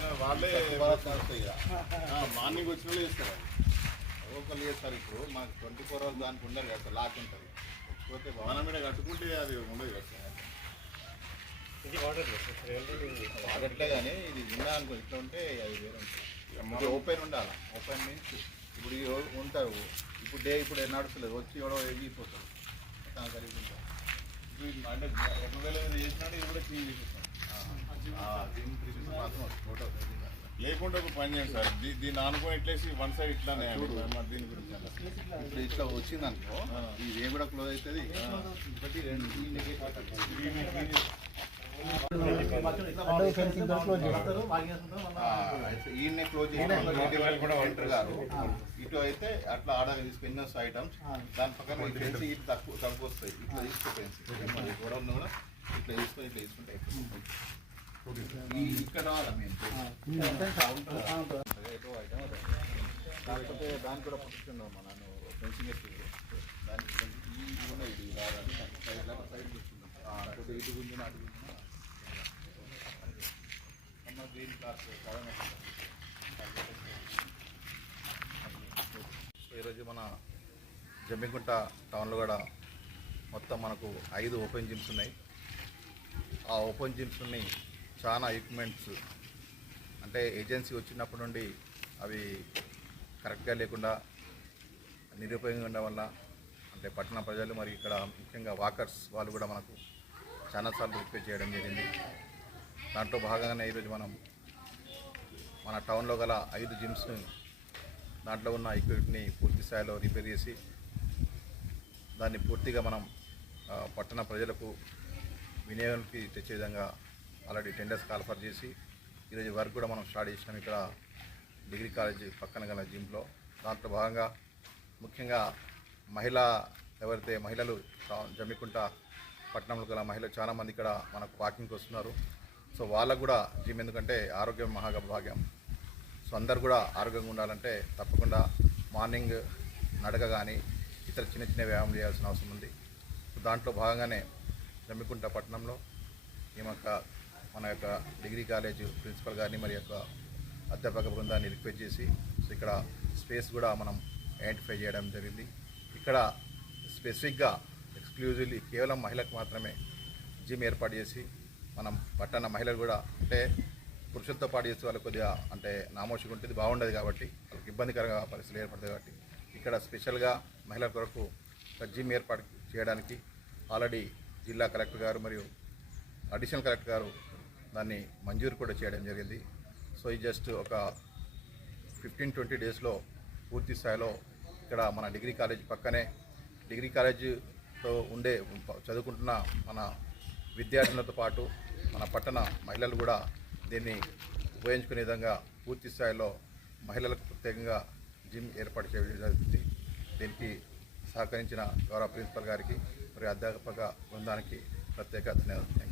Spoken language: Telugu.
వచ్చిన వాళ్ళే మార్నింగ్ వచ్చిన వాళ్ళు చేస్తారు. ఒకళ్ళు చేస్తారు. ఇప్పుడు మాకు 24 hours దానికి ఉండదు కదా సార్, లాక్ ఉంటుంది. పోతే భవనం మీద కట్టుకుంటే అది ఉండదు కదా సార్. అట్లే కానీ ఇది ఉందా అనుకో, ఇట్లా ఉంటే అది వేరే ఉంటుంది. ఓపెన్ ఉండాలి. ఓపెన్ మీన్స్ ఇప్పుడు ఉంటారు. ఇప్పుడు ఇప్పుడు నడుస్తలేదు, వచ్చి ఎవడో ఎగిపోతారు కలిగి ఉంటారు. అంటే ఒకవేళ చేసినాడు ఇది కూడా క్లీన్ చేసేస్తాం. ఫోటో లేకుండా ఒక పని చేయండి సార్. దీన్ని అనుకుని ఇట్లేసి వన్ సైడ్ ఇట్లానే దీని గురించి ఇప్పుడు ఇట్లా వచ్చింది అనుకో, ఇది కూడా క్లోజ్ అవుతుంది. ఒకటి రెండు ఈయన్నే క్లోజ్ గారు ఇటు అయితే అట్లా ఆడ స్పిన్నర్స్ ఐటమ్స్ దాని పక్కన ఫెన్స్ ఇటు తక్కువ వస్తాయి. ఇట్లా తీసుకుంటే గొడవ కూడా ఇట్లా తీసుకొని ఇట్లా తీసుకుంటే ఇక్కడ కాకపోతే దానికి కూడా పుట్టుకున్నాం మన ఫెన్సింగ్ దానికి ఇది రాదని సైడ్ కూర్చున్నాం. ఇటు గుంజిన అటు గుంజిన గ్రీన్ క్లాస్ ఈరోజు మన జమ్మికుంట టౌన్లో కూడా మొత్తం మనకు 5 ఓపెన్ జిమ్స్ ఉన్నాయి. ఆ ఓపెన్ జిమ్స్ని చాలా ఎక్విప్మెంట్స్ అంటే ఏజెన్సీ వచ్చినప్పటి నుండి అవి కరెక్ట్గా లేకుండా నిరుపయోగంగా ఉండడం వల్ల అంటే పట్టణ ప్రజలు మరియు ఇక్కడ ముఖ్యంగా వాకర్స్ వాళ్ళు కూడా మనకు చాలాసార్లు రిక్వెస్ట్ చేయడం జరిగింది. దాంట్లో భాగంగానే ఈరోజు మనం మన టౌన్లో గల 5 జిమ్స్ని దాంట్లో ఉన్న ఎక్విప్మెంట్ని పూర్తి స్థాయిలో రిపేర్ చేసి దాన్ని పూర్తిగా మనం పట్టణ ప్రజలకు వినియోగానికి తెచ్చే విధంగా ఆల్రెడీ టెండర్స్ కాల్ఫర్ చేసి ఈరోజు వర్క్ కూడా మనం స్టార్ట్ చేసినాం ఇక్కడ డిగ్రీ కాలేజ్ పక్కన గల జిమ్లో. దాంట్లో భాగంగా ముఖ్యంగా ఎవరైతే మహిళలు జమ్మికుంట పట్టణంలో గల మహిళలు చాలామంది ఇక్కడ మనకు వాకింగ్కి వస్తున్నారు. సో వాళ్ళకు కూడా జిమ్ ఎందుకంటే ఆరోగ్యం మహాభాగ్యం. సో అందరు కూడా ఆరోగ్యంగా ఉండాలంటే తప్పకుండా మార్నింగ్ నడక కానీ ఇతర చిన్న చిన్న వ్యాయామం చేయాల్సిన అవసరం ఉంది. సో దాంట్లో భాగంగానే జమ్మికుంట పట్టణంలో మన యొక్క డిగ్రీ కాలేజ్ ప్రిన్సిపల్ గారిని మరి యొక్క అధ్యాపక బృందాన్ని రిక్వెస్ట్ చేసి సో ఇక్కడ స్పేస్ కూడా మనం ఐడెంటిఫై చేయడం జరిగింది. ఇక్కడ స్పెసిఫిక్గా ఎక్స్క్లూజివ్లీ కేవలం మహిళలకు మాత్రమే జిమ్ ఏర్పాటు చేసి మనం పట్టణ మహిళలు కూడా అంటే పురుషులతో పాటు చేస్తే వాళ్ళకి కొద్దిగా అంటే నామోషిగా ఉంటుంది, బాగుండదు కాబట్టి వాళ్ళకి ఇబ్బందికరంగా పరిస్థితులు ఏర్పడుతుంది. కాబట్టి ఇక్కడ స్పెషల్గా మహిళల కొరకు జిమ్ ఏర్పాటు చేయడానికి ఆల్రెడీ జిల్లా కలెక్టర్ గారు మరియు అడిషనల్ కలెక్టర్ గారు దాన్ని మంజూరు కూడా చేయడం జరిగింది. సో ఈ జస్ట్ ఒక 15-20 డేస్లో పూర్తి స్థాయిలో ఇక్కడ మన డిగ్రీ కాలేజ్ పక్కనే డిగ్రీ కాలేజీతో చదువుకుంటున్న మన విద్యార్థులతో పాటు మన పట్టణ మహిళలు కూడా దీన్ని ఉపయోగించుకునే విధంగా పూర్తి స్థాయిలో మహిళలకు ప్రత్యేకంగా జిమ్ ఏర్పాటు చేయడం జరుగుతుంది. దీనికి సహకరించిన గౌరవ ప్రిన్సిపల్ గారికి మరియు అధ్యాపక బృందానికి ప్రత్యేక ధన్యవాదాలు.